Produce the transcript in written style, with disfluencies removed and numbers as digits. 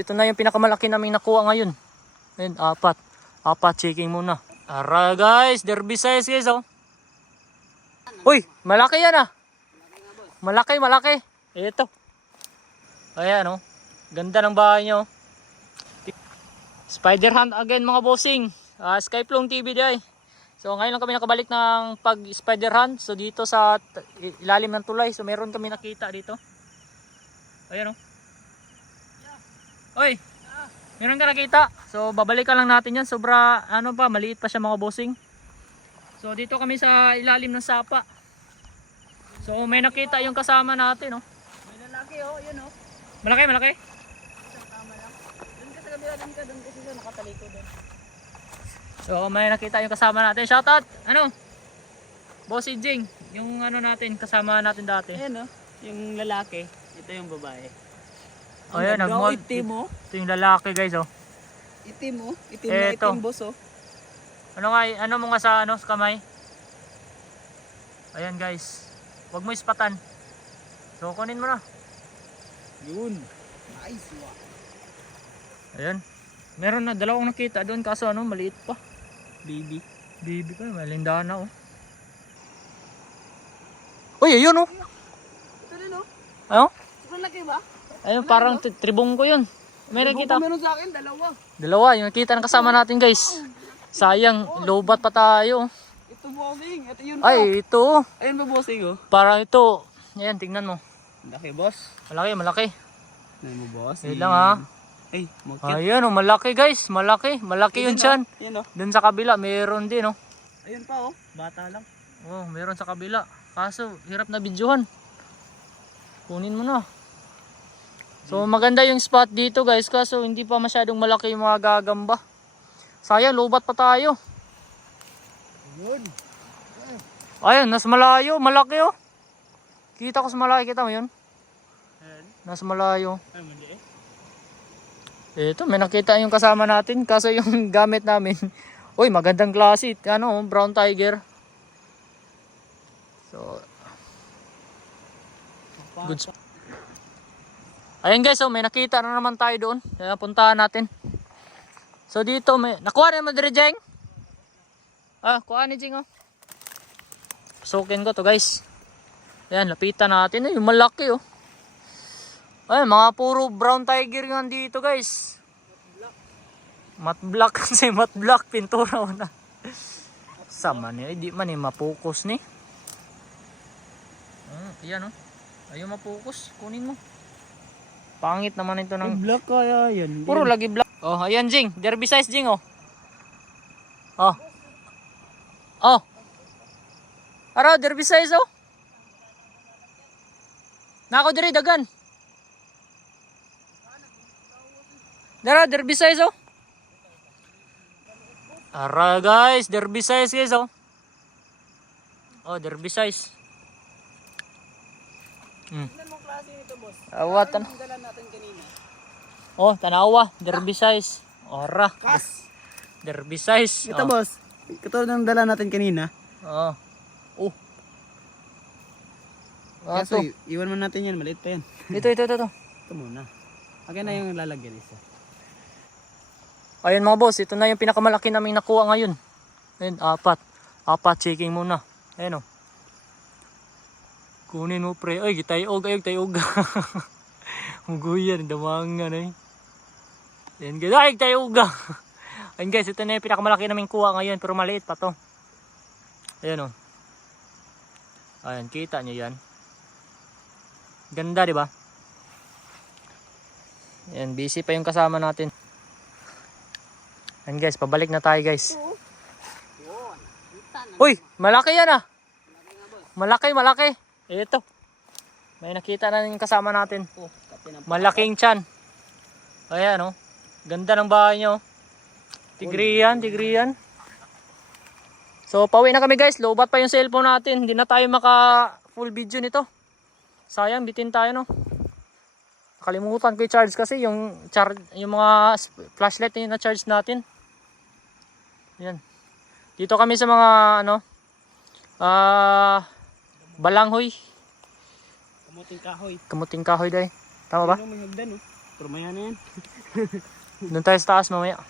Ito na yung pinakamalaki naming nakuha ngayon. Ayun, apat. Apat, checking muna. Ara guys, derby size guys oh. Uy, malaki yan ah. Malaki, malaki. Ito. Ayan oh. Ganda ng bahay nyo. Spider hunt again mga bossing. Skyplong TV day. So ngayon lang kami nakabalik ng pag spider hunt. So dito sa ilalim ng tulay. So meron kami nakita dito. Ayan oh. Oy, meron ka nakita. So babalikan lang natin yan. Sobra ano pa, maliit pa siya mga bossing. So dito kami sa ilalim ng sapa. So may nakita yung kasama natin oh. May lalaki oh, yun oh. Malaki, malaki. Tama lang. Doon ka sa kabila, doon kasi siya nakataliko doon. So may nakita yung kasama natin. Shoutout, ano? Bossy Jing, yung ano natin, kasama natin dati. Ayan oh, yung lalaki. Ito yung babae. Oh, ayan, Itim oh. Ito yung lalaki guys oh. Itim oh. Itim na Eto. itim boss oh. Ano mo nga sa sa kamay? Ayan guys. Huwag mo ispatan. So kunin mo na. Yun. Nice wow. Ayan. Meron na dalawang nakita doon kaso maliit pa. Baby. Baby pa, malindana oh. Uy, ayun oh. Ito din oh. Ano? Sobrang laki ba? Ayun, parang tribong ko yun. May nakita. Meron sa akin, dalawa. Dalawa, yung nakita ng kasama natin guys. Sayang, lobat pa tayo. Ito bossing. Ito yun Ay, ito. Ayun ba bossing oh? Parang ito. Ayan, tingnan mo. Laki boss. Malaki, malaki. Ano mo boss? Ayan lang ha. Ay, mukit. Ayan oh, malaki guys. Malaki. Malaki yung tiyan. Yan oh. Doon sa kabila, meron din oh. Ayun pa oh. Bata lang. Oh, meron sa kabila. Kaso, hirap na videohan. Kunin mo na. So, maganda yung spot dito guys. Kaso, hindi pa masyadong malaki yung mga gagamba. Sayang, lobat pa tayo. Yun. Ayun, nasa malayo. Malaki oh. Kita ko sa malayo. Kita mo yun? Ayan. Nasa malayo. Ay, mali eh. Ito, may nakita yung kasama natin. Kaso yung gamit namin. Uy, magandang klase. Ano, brown tiger. So, good spot. Ayun guys, may nakita na naman tayo doon. Kaya puntahan natin. So dito, nakuha na naman dire, Jeng. Kuha ni Jeng oh. Sukin ko to guys. Ayan, lapitan natin. Yung malaki oh. Ay, mga puro brown tiger yung dito guys. Matte black kasi matte black pintura na. Sama niya, hindi man mapokus ni. Ayan oh. Ayaw mapokus, kunin mo. Pangit naman ito ng Black kaya yan. puro lagi black. Oh, ayan Jing, derby size Jing oh. Oh. Oh. Ara, derby size oh. Nako diri dagan. Dara, derby size oh. Ara guys, derby size guys oh. Oh, derby size. Tingnan mo klase nito boss. Awat Yung dala natin kanina. Oh, tanawa, derby size. Ora, Kas! derby size. Ito boss. Katulad ng dala natin kanina. Oh. Oh. Kaso iwan mo natin yan. Maliit pa yan. Ito. Ito muna. Akin na yung lalagyan isa. Ayun mga boss, ito na yung pinakamalaki naming nakuha ngayon. Ayun, apat. Apat, checking muna. Ayun oh. Kunin mo pre. Ay, tayog. Huguyan, damangan eh. Ayun guys, ay, tayog. Ayun guys, ito na yung pinakamalaki naming kuha ngayon. Pero maliit pa to. Ayun oh. Ayun, kita nyo yan. Ganda, di ba? Ayun, busy pa yung kasama natin. Ayun guys, pabalik na tayo guys. Uy, malaki yan ah. Malaki. Ito. May nakita na yung kasama natin. Malaking tiyan. Ayan oh. Ganda ng bahay nyo. Tigriyan. So, pauwi na kami guys. Lobat pa yung cellphone natin. Hindi na tayo maka full video nito. Sayang, bitin tayo no. Nakalimutan ko i-charge kasi yung mga flashlight na na-charge natin. Yan. Dito kami sa mga balanghoy. Kamuting kahoy. Kamuting kahoy day. Tama ba? May hagdan oh. Pero maya na yan. Doon tayo sa taas mamaya.